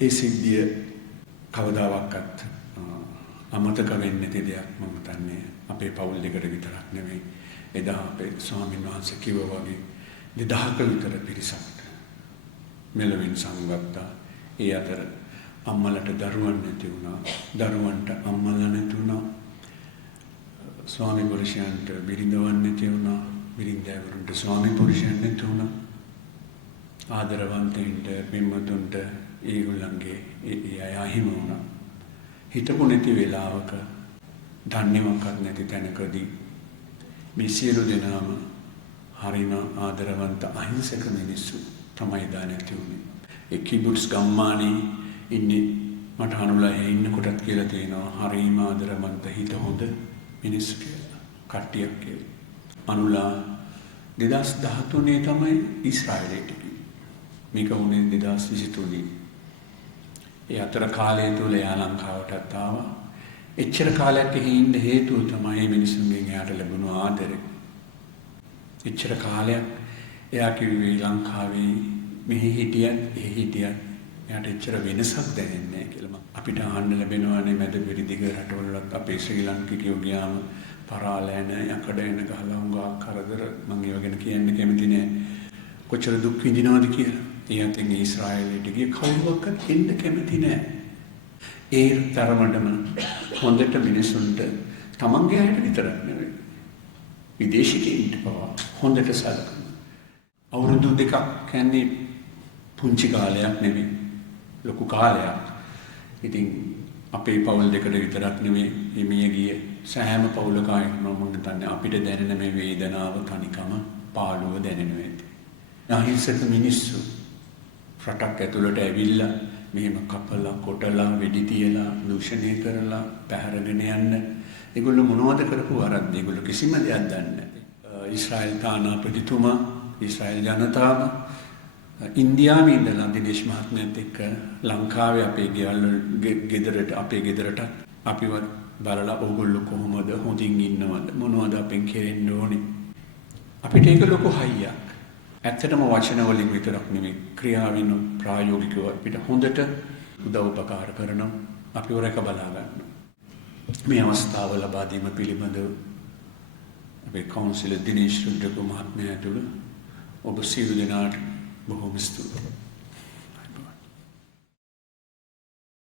ඒ සිද්ධිය කවදාවත් අමතක වෙන්නේ නැති දෙයක් මම හිතන්නේ අපේ පවුල් දෙකට විතරක් නෙමෙයි. එදා අපේ ස්වාමීන් වහන්සේ කිව්වා වගේ 2000ක විතර පිරිසක් මෙලොවින් සංගත්තා. ඒ අතර අම්මලට දරුවන් නැති වුණා. දරුවන්ට අම්මලා නැති වුණා. ස්වාමි පුරුෂයන්ට බිරිඳවන් නැති වුණා. බිරිඳවරුන්ට ස්වාමි පුරුෂයන් නැති වුණා. ආදරවන්තයින්ට පින්වතුන්ට ඒගොල්ලන්ගේ ඒ අය අහිමි වුණා. හිතපු නැති වෙලාවක ධන්‍යමක්වත් නැති තැනකදී මේ සියලු දෙනාම හරිම ආදරවන්ත අහිංසක මිනිස්සු තමයි දා නැති වුණේ. ඒ කිබුට්ස් ගම්මානේ ඉන්නේ මට අනුලා ඉන්නකොටත් කියලා තියෙනවා හරිම ආදරවන්ත හිත හොඳ මිනිස්සු කියලා. කට්ටියක් කියලා. අනුලා 2013 තමයි ඊශ්‍රායලයට ගියේ. මේක උනේ 2023. ඒ අතර කාලය තුල එයා ලංකාවටත් ආවා. එච්චර කාලයක් එහි ඉන්න හේතුව තමයි මිනිස්සුන්ගෙන් එයාට ලැබුණු ආදරය. එච්චර කාලයක් එයා කිව්වේ ලංකාවේ මෙහි හිටියත් එහි හිටියත් එයාට එච්චර වෙනසක් දැනෙන්නේ නැහැ කියලා. අපිට අහන්න ලැබෙනවානේ මැද පෙරදිග රටවලත් අපේ ශ්‍රී ලාංකිකයෝ ගියාම පරාලෑන යකඩ එන ගහලා උඟා කරදර මම ඒව ගැන කියන්න කැමති නෑ. කොච්චර දුක් විඳිනවද කියලා. ඊයන්තෙන් ඊශ්‍රායලයට ගිය කවුරුවක්වත් එන්න කැමති නෑ. ඒ තරමටම හොඳට මිනිසුන්ට තමන්ගේ අයට විතරක් නෙවෙයි විදේශිකයින්ට පවා හොඳට සලකන. අවුරුදු 2ක් කියන්නේ පුංචි කාලයක් නෙවෙයි ලොකු කාලයක්. ඉතින් අපේ පවුල් දෙකට විතරක් නෙවෙයි හිමිය ගිය සෑම පවුලක අයම මම හිතන්නේ අපිට දැනෙන මේ වේදනාව තනිකම පාළුව දැනෙනවා ඇති. අහිංසක මිනිස්සු රටක් ඇතුළට ඇවිල්ලා මෙහෙම කපලා කොටලා වෙඩි තියලා දූෂණය කරලා පැහැරගෙන යන්න ඒගොල්ලෝ මොනවද කරපු වරද්ද? ඒගොල්ලෝ කිසිම දෙයක් දන්නේ නැහැ. ඊශ්‍රායල් තානාපතිතුමා ඊශ්‍රායල් ජනතාව ඉන්දියාවේ ඉඳලා දිනේෂ් මහත්මයාත් එක්ක ලංකාවේ අපේ ගෙදරට අපේ ගෙදරට අපිව බලලා ඕගොල්ලෝ කොහොමද හොඳින් ඉන්නවද මොනවද අපෙන් කෙරෙන්න ඕනේ? අපිට ඒක ලොකු හයියක්. ඇත්තටම වචන වලින් විතරක් නෙමෙයි ක්‍රියාවෙන් ප්‍රායෝගිකව අපිට හොඳට උදව් උපකාර කරනවා. අපිව රැක බලා ගන්නවා. මේ අවස්ථාව ලබා දීම පිළිබඳව අපේ කවුන්සිලර් දිනේෂ් රුද්‍රක මහත්මයා තුළ ඔබ සියලු දෙනාට බොහොම ස්තුතියි.